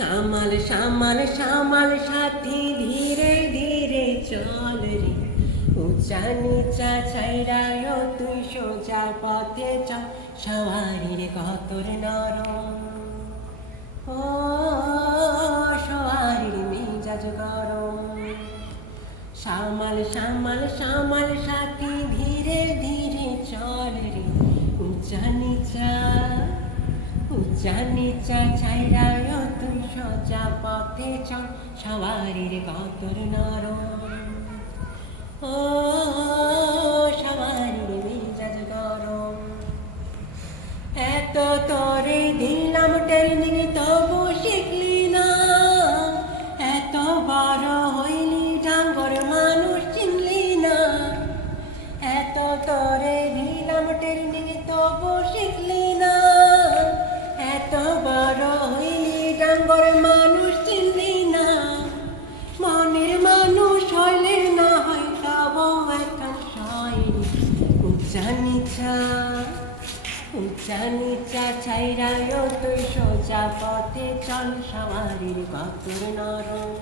শ্যামল শ্যামল শ্যামল সাথী ধীরে ধীরে চল রে, উঁচা নিচা ছাইড়ায় তুই সোজা পথে চল, সওয়ারির কতর নরম, ও সওয়ারির মেজাজ গরম। শ্যামল শ্যামল শ্যামল সাথী ধীরে ধীরে চল রে, উঁচা নিচা ছাইড়ায় তুই সোজা পথে চল, সওয়ারির কতর নরম, ও সওয়ারির মেজাজ গরম। এত তোরে দিলাম ট্রেনিং তবু শিখলি না, এত বড় হইলি ডাঙ্গর মানুষ চিনলি না। এত তোরে দিলাম ট্রেনিং তবু শিখলি না, এত বড় হইলি ডাঙ্গর মানুষ চিনলি না। মনের মানুষ হইলে না হয় তবু এখন শয়নি, উঁচা নিচা ছাইড়ায় তুই সোজা পথে চল, সওয়ারির কতর নরম।